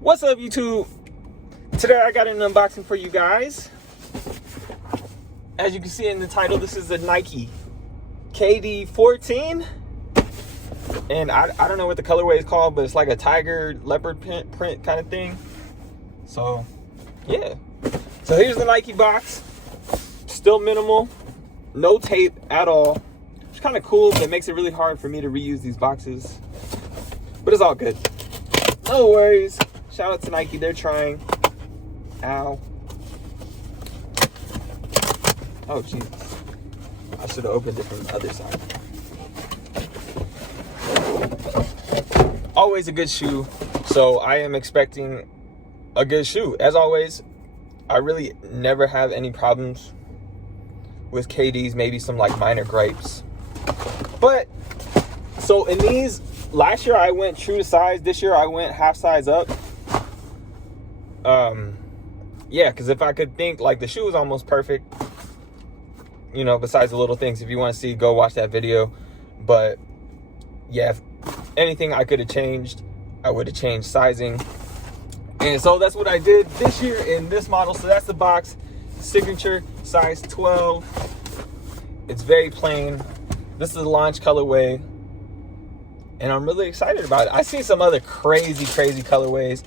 What's up, YouTube? Today I got an unboxing for you guys. As you can see in the title, this is a Nike KD 14. And I don't know what the colorway is called, but it's like a tiger leopard print kind of thing. So, yeah. So here's the Nike box. Still minimal. No tape at all. It's kind of cool, but it makes it really hard for me to reuse these boxes. But it's all good. No worries. Shout out to Nike, they're trying. Ow. Oh, Jesus. I should have opened it from the other side. Always a good shoe, so I am expecting a good shoe. As always, I really never have any problems with KDs, maybe some like minor gripes. But, so in these, last year I went true to size, this year I went half size up. Yeah, because if I could think, like, the shoe is almost perfect, you know, besides the little things. If you want to see, go watch that video. But yeah, if anything I could have changed, I would have changed sizing. And so that's what I did this year in this model. So that's the box, signature size 12. It's very plain. This is the launch colorway, and I'm really excited about it. I see some other crazy colorways.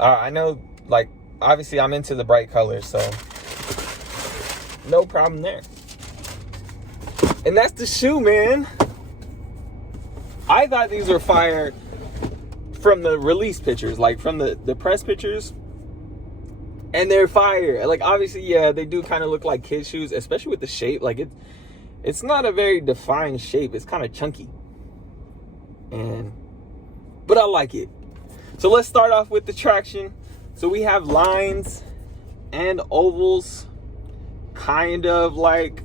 I know, like, obviously I'm into the bright colors, so no problem there. And that's the shoe, man. I thought these were fire from the release pictures, like from the press pictures, and they're fire. Like, obviously, yeah, they do kind of look like kid shoes, especially with the shape. Like, it's not a very defined shape. It's kind of chunky, but I like it. So let's start off with the traction. So we have lines and ovals, kind of like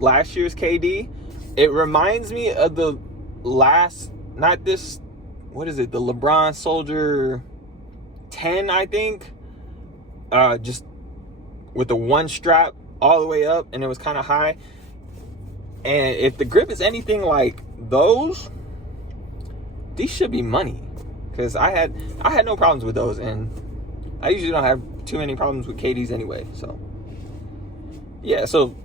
last year's KD. It reminds me of the last, not this, what is it? The LeBron Soldier 10, I think. Just with the one strap all the way up, and it was kind of high. And if the grip is anything like those, these should be money. Because I had no problems with those, and I usually don't have too many problems with KDs anyway. So yeah, so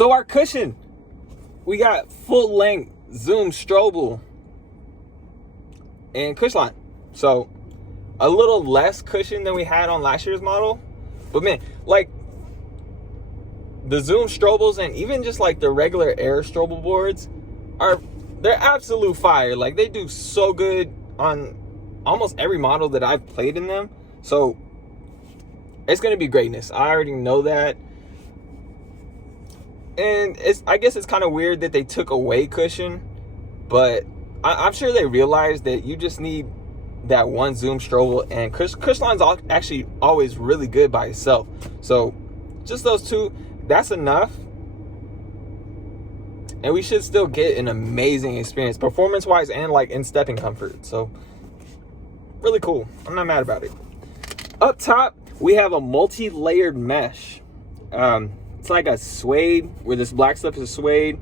our cushion, we got full length Zoom Strobel and cush line. So a little less cushion than we had on last year's model, but man, like, the Zoom Strobels and even just like the regular Air Strobel boards they're absolute fire. Like, they do so good on almost every model that I've played in them. So it's gonna be greatness. I already know that. And I guess it's kind of weird that they took away cushion, but I'm sure they realized that you just need that one Zoom Strobel, and cush line's actually always really good by itself. So just those two, that's enough, and we should still get an amazing experience, performance wise and like in stepping comfort. So really cool. I'm not mad about it. Up top, we have a multi-layered mesh. It's like a suede, where this black stuff is suede.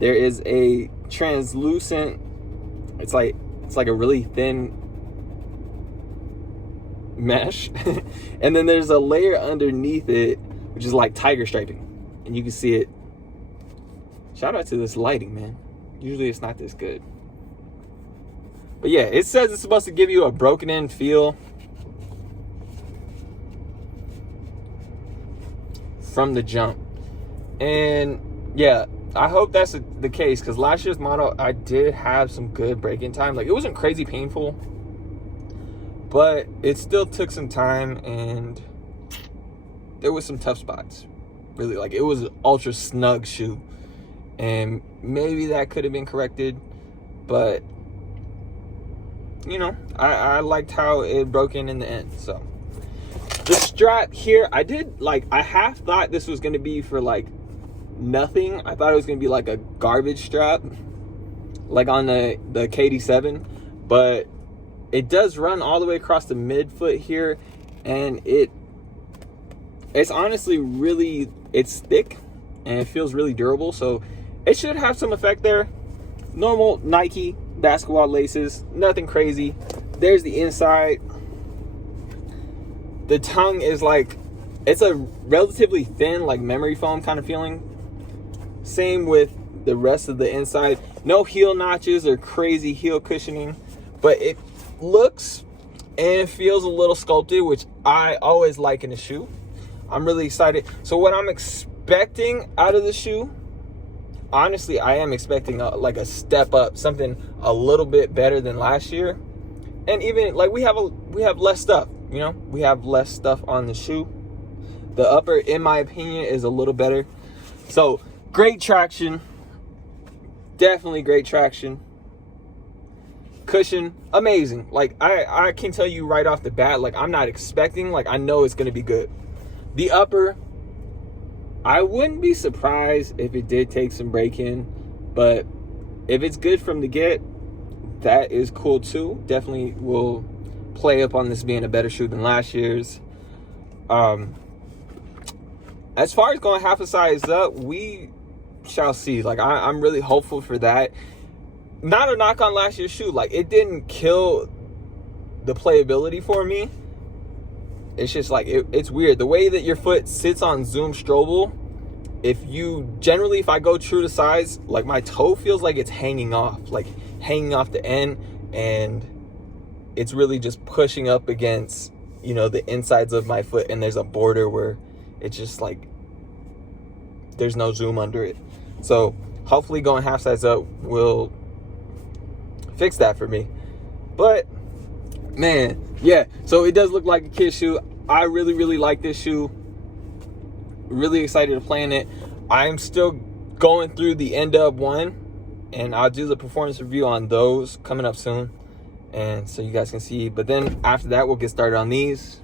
There is a translucent, it's like a really thin mesh. And then there's a layer underneath it, which is like tiger striping, and you can see it. Shout out to this lighting, man. Usually it's not this good, but yeah, it says it's supposed to give you a broken in feel from the jump. And yeah, I hope that's the case, because last year's model, I did have some good break-in time. Like, it wasn't crazy painful, but it still took some time, and there was some tough spots. Really, like, it was an ultra snug shoe, and maybe that could have been corrected, but you know, I liked how it broke in the end. So the strap here, I half thought this was going to be for like nothing. I thought it was going to be like a garbage strap, like on the KD7, but it does run all the way across the midfoot here, and it's honestly really, it's thick and it feels really durable, so it should have some effect there. normal Nike basketball laces, nothing crazy. There's the inside. The tongue is like, it's a relatively thin, like memory foam kind of feeling. Same with the rest of the inside. No heel notches or crazy heel cushioning, but it looks and feels a little sculpted, which I always like in a shoe. I'm really excited. So what I'm expecting out of the shoe, honestly, I am expecting like a step up, something a little bit better than last year. And even like we have less stuff, you know, we have less stuff on the shoe. The upper, in my opinion, is a little better. So great traction, definitely great traction. Cushion, amazing. Like I can tell you right off the bat, like I'm not expecting, like I know it's gonna be good. The upper, I wouldn't be surprised if it did take some break-in, but if it's good from the get, that is cool too. Definitely will play up on this being a better shoe than last year's. As far as going half a size up, we shall see. Like I'm really hopeful for that. Not a knock on last year's shoe. Like it didn't kill the playability for me. It's just like, it's weird. The way that your foot sits on Zoom Strobel, if I go true to size, like my toe feels like it's hanging off the end, and it's really just pushing up against, you know, the insides of my foot, and there's a border where it's just like, there's no zoom under it. So hopefully going half size up will fix that for me. But man, yeah, so it does look like a kid shoe. I really, really like this shoe. Really excited to play in it. I'm still going through the N-Dub one, and I'll do the performance review on those coming up soon, and so you guys can see. But then after that, we'll get started on these.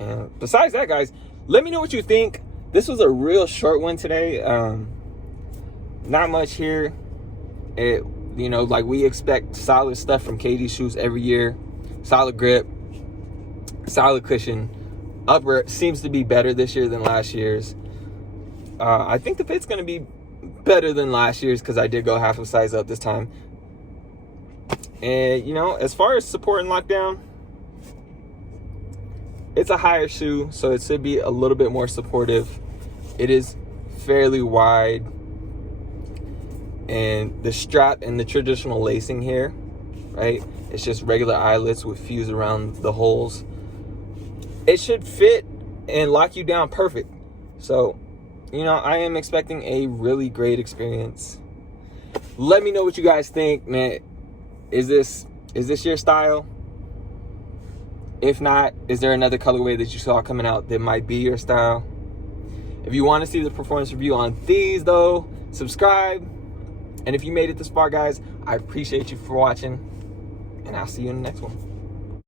And besides that, guys, let me know what you think. This was a real short one today. Not much here. You know, like we expect solid stuff from KD shoes every year. Solid grip, solid cushion. Upper seems to be better this year than last year's. I think the fit's going to be better than last year's because I did go half a size up this time. And, you know, as far as support and lockdown, it's a higher shoe, so it should be a little bit more supportive. It is fairly wide. And the strap and the traditional lacing here, right? It's just regular eyelets with fuse around the holes. It should fit and lock you down perfect. So, you know, I am expecting a really great experience. Let me know what you guys think, man. Is this your style? If not, is there another colorway that you saw coming out that might be your style? If you want to see the performance review on these, though, subscribe. And if you made it this far, guys, I appreciate you for watching, and I'll see you in the next one.